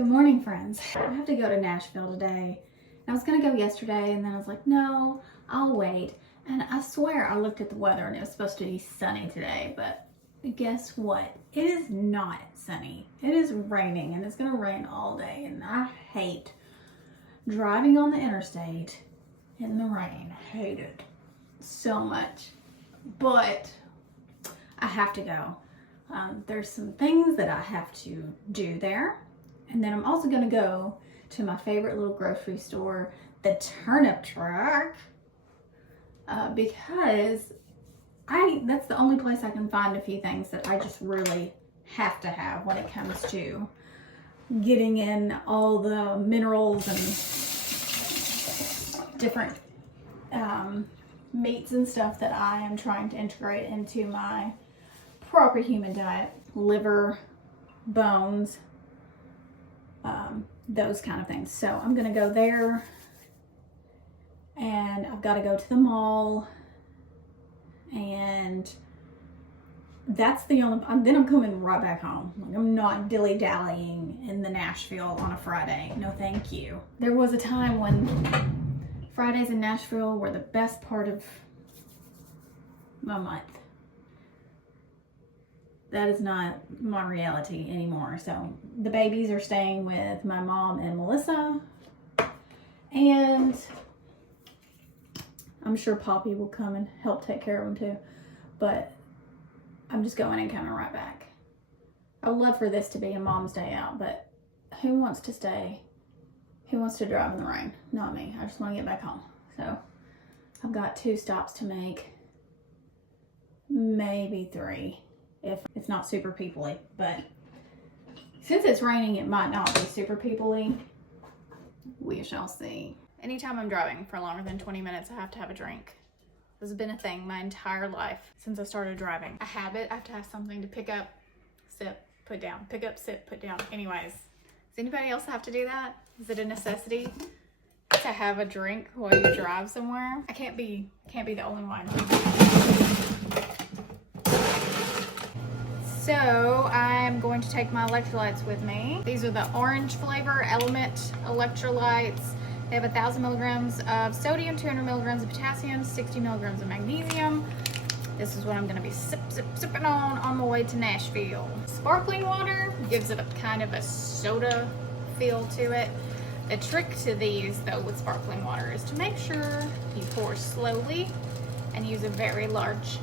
Good morning, friends. I have to go to Nashville today. I was gonna go yesterday and then I was like, no, I'll wait. And I swear I looked at the weather and it was supposed to be sunny today, but guess what? It is not sunny. It is raining and it's gonna rain all day, and I hate driving on the interstate in the rain. I hate it so much, but I have to go. There's some things that I have to do there. And then I'm also gonna go to my favorite little grocery store, the Turnip Truck, because that's the only place I can find a few things that I just really have to have when it comes to getting in all the minerals and different meats and stuff that I am trying to integrate into my proper human diet. Liver, bones, those kind of things. So I'm gonna go there, and I've got to go to the mall, and that's the only, then I'm coming right back home. Like, I'm not dilly-dallying in the Nashville on a Friday. No thank you. There was a time when Fridays in Nashville were the best part of my month. That is not my reality anymore. So the babies are staying with my mom and Melissa, and I'm sure Poppy will come and help take care of them too, but I'm just going and coming right back. I would love for this to be a mom's day out, but who wants to stay? Who wants to drive in the rain? Not me. I just want to get back home. So I've got 2 stops to make, maybe 3. If it's not super people-y, but since it's raining, it might not be super people-y. We shall see. Anytime I'm driving for longer than 20 minutes, I have to have a drink. This has been a thing my entire life since I started driving. A habit. I have to have something to pick up, sip, put down, pick up, sip, put down. Anyways, does anybody else have to do that? Is it a necessity to have a drink while you drive somewhere? I can't be the only one. So I'm going to take my electrolytes with me. These are the orange flavor Element electrolytes. They have 1,000 milligrams of sodium, 200 milligrams of potassium, 60 milligrams of magnesium. This is what I'm gonna be sipping on my way to Nashville. Sparkling water gives it a kind of a soda feel to it. The trick to these though with sparkling water is to make sure you pour slowly and use a very large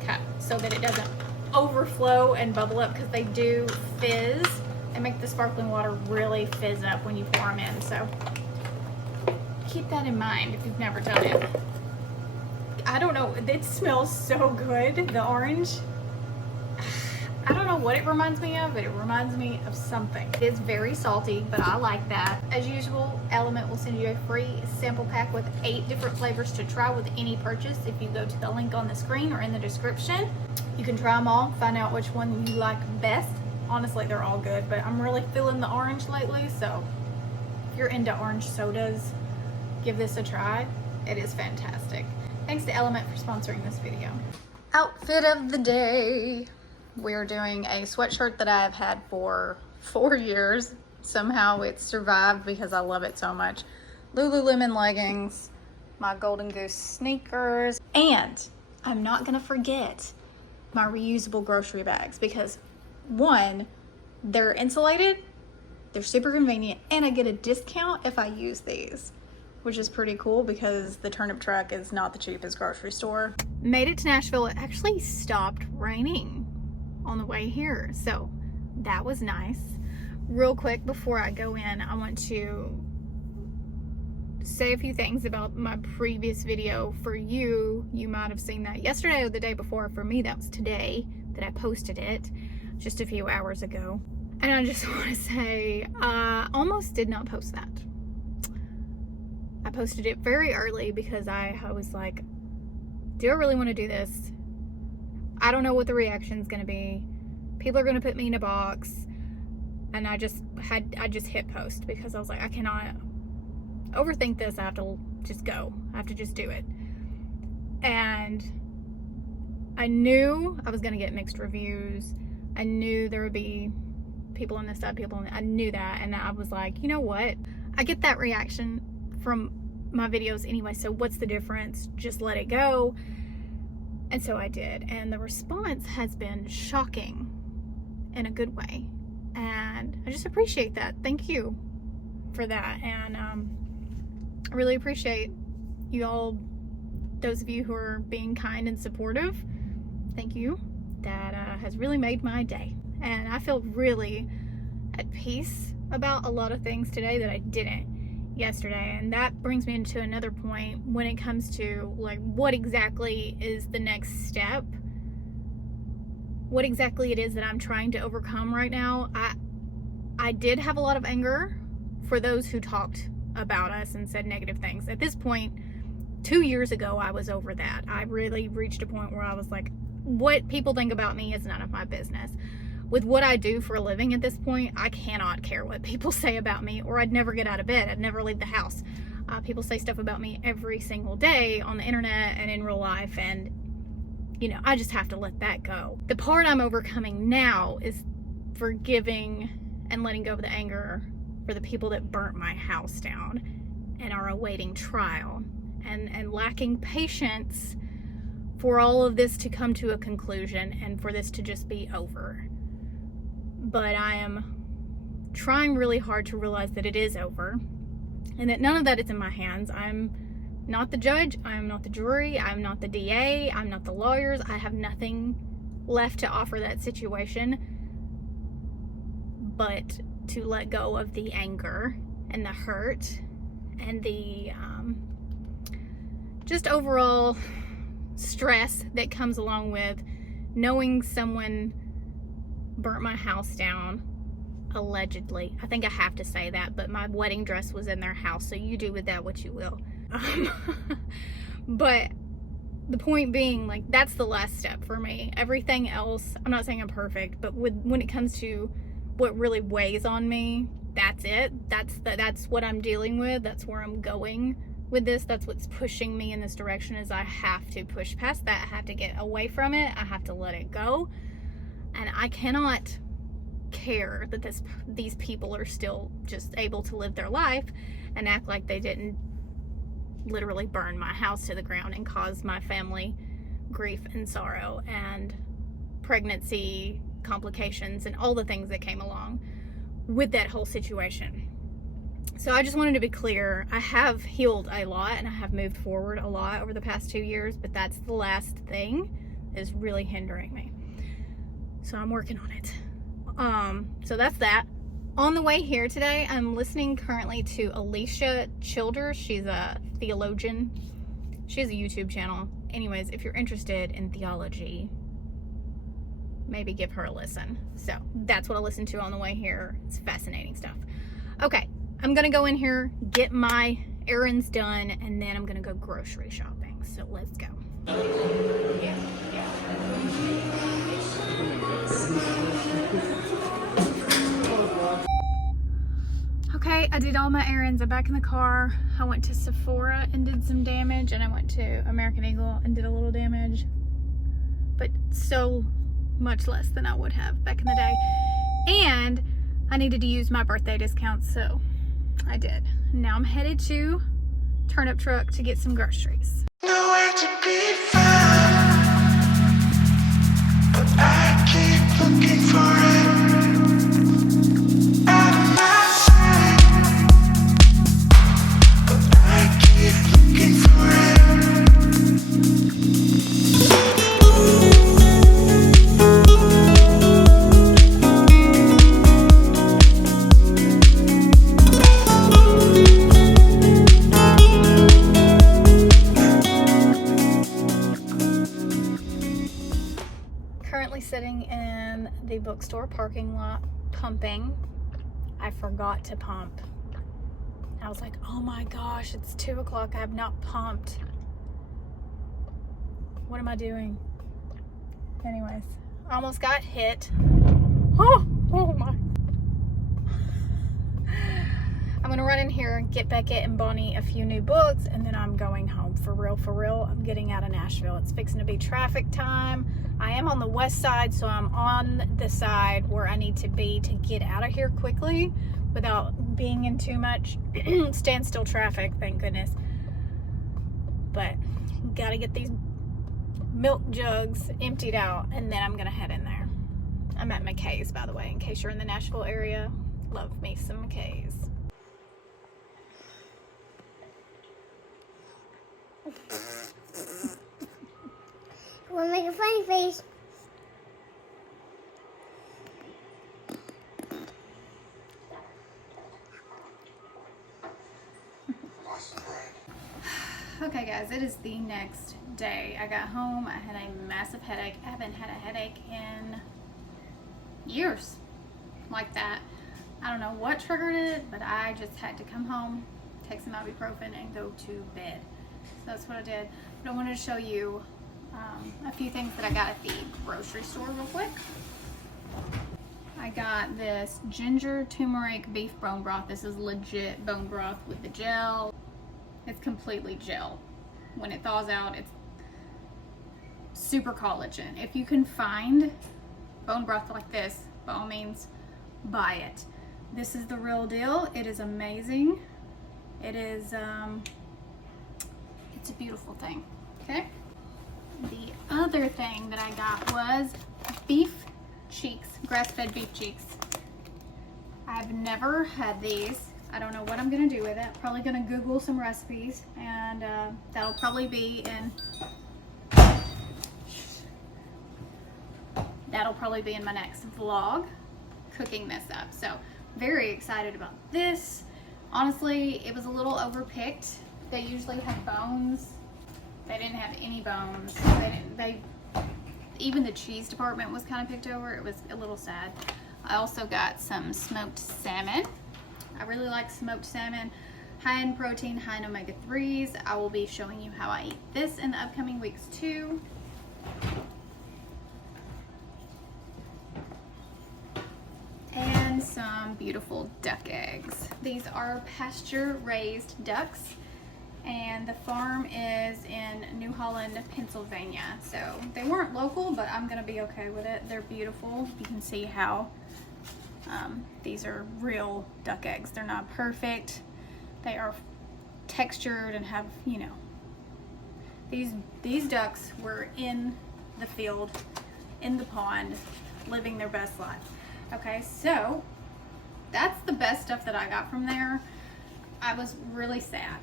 cup so that it doesn't overflow and bubble up, because they do fizz. They make the sparkling water really fizz up when you pour them in, so keep that in mind if you've never done it. I don't know, it smells so good, the orange. I don't know what it reminds me of, but it reminds me of something. It is very salty, but I like that. As usual, Element will send you a free sample pack with 8 different flavors to try with any purchase. If you go to the link on the screen or in the description, you can try them all, find out which one you like best. Honestly, they're all good, but I'm really feeling the orange lately, so if you're into orange sodas, give this a try. It is fantastic. Thanks to Element for sponsoring this video. Outfit of the day. We're doing a sweatshirt that I've had for 4 years. Somehow it's survived because I love it so much. Lululemon leggings, my Golden Goose sneakers, and I'm not gonna forget my reusable grocery bags, because 1, they're insulated, they're super convenient, and I get a discount if I use these, which is pretty cool because the Turnip Truck is not the cheapest grocery store. Made it to Nashville. It actually stopped raining on the way here, so that was nice. Real quick before I go in, I want to say a few things about my previous video. For you might have seen that yesterday or the day before. For me, that was today that I posted it, just a few hours ago. And I just want to say I almost did not post that. I posted it very early because I was like, do I really want to do this? I don't know what the reaction is going to be. People are going to put me in a box. And I just hit post because I was like, I cannot overthink this. I have to just go. I have to just do it. And I knew I was going to get mixed reviews. I knew there would be people on this side, people on the, I knew that, and I was like, you know what? I get that reaction from my videos anyway, so what's the difference? Just let it go. And so I did, and the response has been shocking in a good way, and I just appreciate that. Thank you for that, and I really appreciate you all, those of you who are being kind and supportive. Thank you. That has really made my day, and I feel really at peace about a lot of things today that I didn't yesterday. And that brings me into another point when it comes to like what exactly is the next step, what exactly it is that I'm trying to overcome right now. I did have a lot of anger for those who talked about us and said negative things. At this point, 2 years ago, I was over that. I really reached a point where I was like, what people think about me is none of my business. With what I do for a living at this point, I cannot care what people say about me, or I'd never get out of bed. I'd never leave the house. People say stuff about me every single day on the internet and in real life, and you know, I just have to let that go. The part I'm overcoming now is forgiving and letting go of the anger for the people that burnt my house down and are awaiting trial, and lacking patience for all of this to come to a conclusion and for this to just be over. But I am trying really hard to realize that it is over and that none of that is in my hands. I'm not the judge, I'm not the jury, I'm not the DA, I'm not the lawyers. I have nothing left to offer that situation but to let go of the anger and the hurt and the just overall stress that comes along with knowing someone burnt my house down, allegedly. I think I have to say that, but my wedding dress was in their house, so you do with that what you will. But the point being, like, that's the last step for me. Everything else, I'm not saying I'm perfect, but when it comes to what really weighs on me, that's it. That's what I'm dealing with. That's where I'm going with this. That's what's pushing me in this direction, is I have to push past that. I have to get away from it. I have to let it go. And I cannot care that these people are still just able to live their life and act like they didn't literally burn my house to the ground and cause my family grief and sorrow and pregnancy complications and all the things that came along with that whole situation. So I just wanted to be clear. I have healed a lot and I have moved forward a lot over the past 2 years, but that's the last thing that is really hindering me. So I'm working on it. So that's that. On the way here today, I'm listening currently to Neisha. She's a theologian. She has a YouTube channel. Anyways, if you're interested in theology, maybe give her a listen. So that's what I listened to on the way here. It's fascinating stuff. Okay, I'm gonna go in here, get my errands done, and then I'm gonna go grocery shopping. So let's go. Okay, I did all my errands. I'm back in the car. I went to Sephora and did some damage, and I went to American Eagle and did a little damage, but so much less than I would have back in the day. And I needed to use my birthday discount, so I did. Now I'm headed to Turnip Truck to get some groceries. Nowhere to be found, but I keep looking for it. Out of my sight, but I keep looking for it. Sitting in the bookstore parking lot pumping. I forgot to pump. I was like, oh my gosh, it's 2 o'clock. I have not pumped. What am I doing? Anyways, I almost got hit. Oh my. I'm gonna run in here and get Beckett and Bonnie a few new books, and then I'm going home for real. I'm getting out of Nashville. It's fixing to be traffic time. I am on the west side, so I'm on the side where I need to be to get out of here quickly without being in too much standstill traffic, thank goodness. But gotta get these milk jugs emptied out, and then I'm gonna head in there. I'm at McKay's, by the way, in case you're in the Nashville area. Love me some McKay's. Wanna make a funny face? Okay guys, it is the next day. I got home, I had a massive headache. I haven't had a headache in years like that. I don't know what triggered it, but I just had to come home, take some ibuprofen, and go to bed. So that's what I did. But I wanted to show you a few things that I got at the grocery store real quick. I got this ginger turmeric beef bone broth. This is legit bone broth with the gel. It's completely gel. When it thaws out, it's super collagen. If you can find bone broth like this, by all means, buy it. This is the real deal. It is amazing. It is, it's a beautiful thing, okay? The other thing that I got was beef cheeks, grass-fed beef cheeks. I've never had these. I don't know what I'm gonna do with it. Probably gonna Google some recipes, and that'll probably be in my next vlog, cooking this up. So very excited about this. Honestly, it was a little overpicked. They usually have bones. They didn't have any bones. Even the cheese department was kind of picked over. It was a little sad. I also got some smoked salmon. I really like smoked salmon. High in protein, high in omega-3s. I will be showing you how I eat this in the upcoming weeks too. And some beautiful duck eggs. These are pasture-raised ducks, and the farm is in New Holland, Pennsylvania. So they weren't local, but I'm gonna be okay with it. They're beautiful. You can see how these are real duck eggs. They're not perfect. They are textured and have, you know, these ducks were in the field, in the pond, living their best life. Okay, so that's the best stuff that I got from there. I was really sad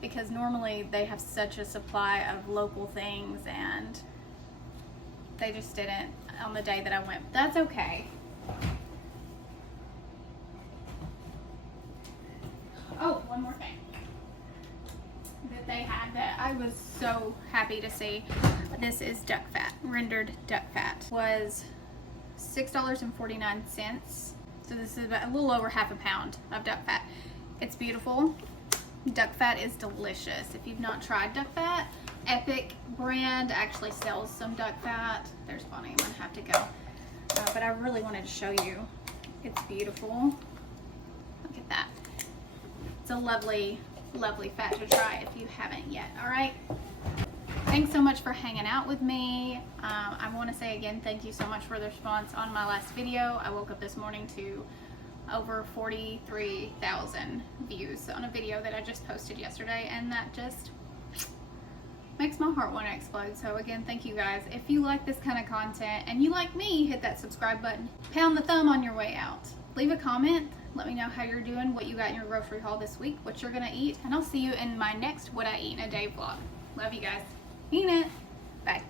because normally they have such a supply of local things, and they just didn't on the day that I went. But that's okay. Oh, one more thing that they had that I was so happy to see. This is duck fat. Rendered duck fat was $6.49. So this is about a little over half a pound of duck fat. It's beautiful. Duck fat is delicious. If you've not tried duck fat, Epic brand actually sells some duck fat. There's Bonnie, I'm gonna have to go. But I really wanted to show you. It's beautiful. Look at that. It's a lovely, lovely fat to try if you haven't yet. All right. Thanks so much for hanging out with me. I want to say again, thank you so much for the response on my last video. I woke up this morning to over 43,000 views on a video that I just posted yesterday, and that just makes my heart want to explode. So again, thank you guys. If you like this kind of content and you like me, hit that subscribe button. Pound the thumb on your way out. Leave a comment. Let me know how you're doing, what you got in your grocery haul this week, what you're gonna eat, and I'll see you in my next What I Eat in a Day vlog. Love you guys. Eat it. Bye.